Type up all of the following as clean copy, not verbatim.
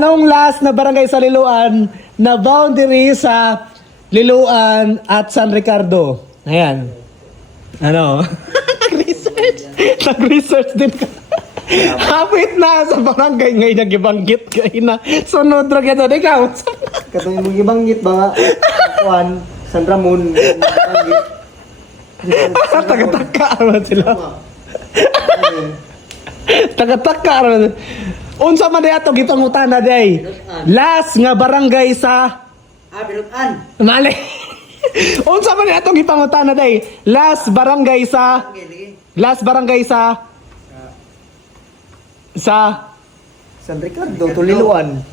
Anong last na barangay sa Liloan na boundary sa Liloan at San Ricardo? Ayan. Ano? Research. Nag-research din ka. Hapit na sa barangay ngayon nagibanggit kayo na. Sunod ra kita ikaw. Katong imong gibanggit ba nga kuan San Ramon. Taga-taka naman sila. Taga-taka naman. Unsa man day ato gipangutana day? Last nga barangay sa Bilutan. Mali. Unsa man day ato gipangutana day? Last barangay sa San Ricardo to Liloan.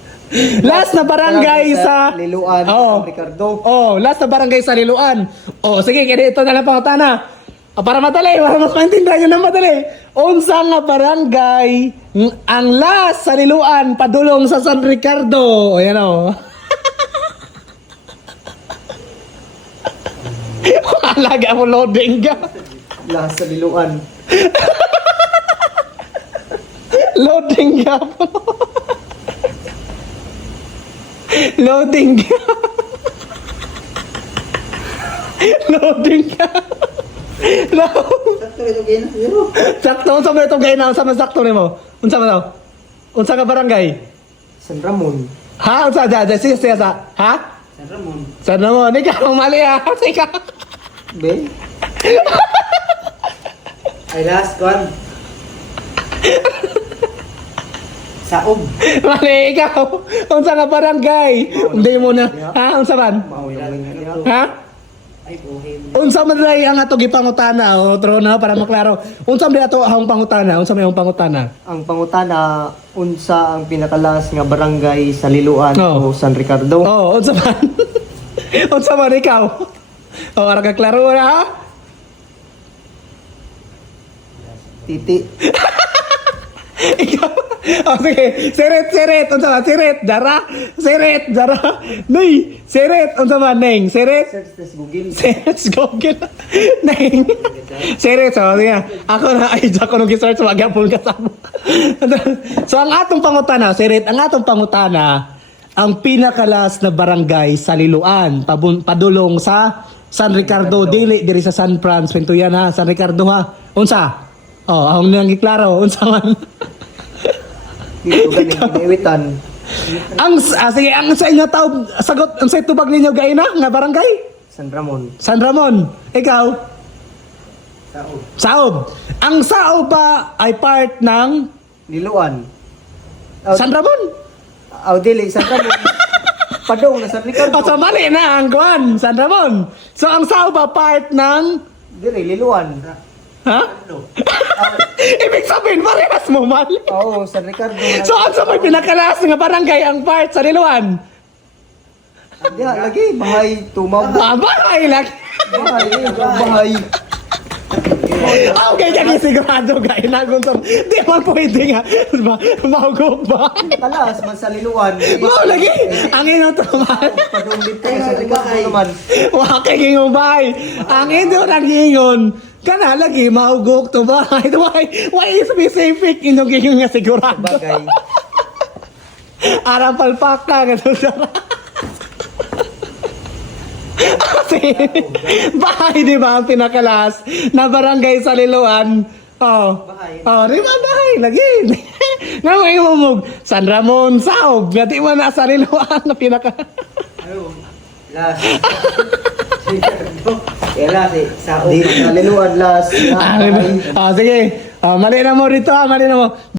last na barangay sa Liloan, Oh. San Ricardo. Oh, last na barangay sa Liloan. Oh, sige, kaya ito na lang pangutana. Para madali, para mas maintindihan nyo na madali. Unsa nga barangay ang last sa Liloan padulong sa San Ricardo. O, yan o. Alaga mo loading ka. Lahat sa Liloan. Loading ka po. Loading ka. Loading ka. No. Sakto ito gina siguro. Sakto, unsa man itong gaina? Unsa man sakto nimo? Unsa man daw? Unsa ka barangay? San Ramon. Ha? Unsa da? Sige, sa. Ha? San Ramon. San Ramon, ikaw mali ha. Sige. Be? Ay last one. Saog. Mali ikaw. Unsa ka barangay? Hindi mo na. Ha? Unsa man? Mao lang niya. Ha? Ay buhay mo. Unsa man ray ang ato gipangutana o tro na para maklaro. Unsa man ato ang pangutana? Unsa may ang pangutana? Ang pangutana unsa ang pinakalas nga barangay sa Liloan Oh. o San Ricardo? Oh, unsa man? Unsa man ikaw? O ara ka klaro na ha? Titi. Ikaw. Oh, sige. Sirit. Unsa man? Sirit, dara. Nay, sirit. Unsa man, Neng? Sirit. Search this Google. Let's go, get Neng. Sirit, so, sige. Ako na, ay, ako nung gisearch, magyapon ka sa mo. So, ang atong pangutana, sirit, ang atong pangutana, ang pinakalas na barangay sa Liloan, padulong sa San Ricardo, dili sa San Franz, Pintuyan ha, San Ricardo ha. Unsa? Oh, ang nang giklaro, unsa man? Dito ganing giniwitan. Sige, ang sa inyo tawag, sagot, ang sa tubag ninyo gaina nga barangay? San Ramon. San Ramon. Ikaw? Saog. Saob. Ang Saob ba ay part ng Liloan. San Ramon? Dili San Ramon. Padong na San Ricardo. O, so mali na ang Guan, San Ramon. So, ang Saob ba part ng... Dili Liloan. Ha? Ibig sabihin, parehas mo mali. Oo, San Ricardo. So, ang sa may pinakalas nga barangay ang part sa Liloan? Diha lagi bahay tumaw. Bahay lang. Bahay. Okay, kaya sigurado gaya na kung di man pwede nga. Mahugog ba? Kalas man sa Liloan. Wow, lagi. Ang ino to man. Padong dito sa Ricardo naman. Waka gingon bay. Ang ino nang gingon. Kana lagi mahugog to ba? Why specific ino gingon nga sigurado. Bagay. Arang palpaka nga to sa. Kasi bahay di ba ang pinakalas na barangay sa Liloan? Oh. Bahay. Oh, di ba bahay lagi. Nga mo imumog San Ramon Saob. Nga di man na sa Liloan na pinaka. Ano? Last. Kaya last eh. Saog. Di sa Liloan last. Sige. Mali na mo rito, mali na mo.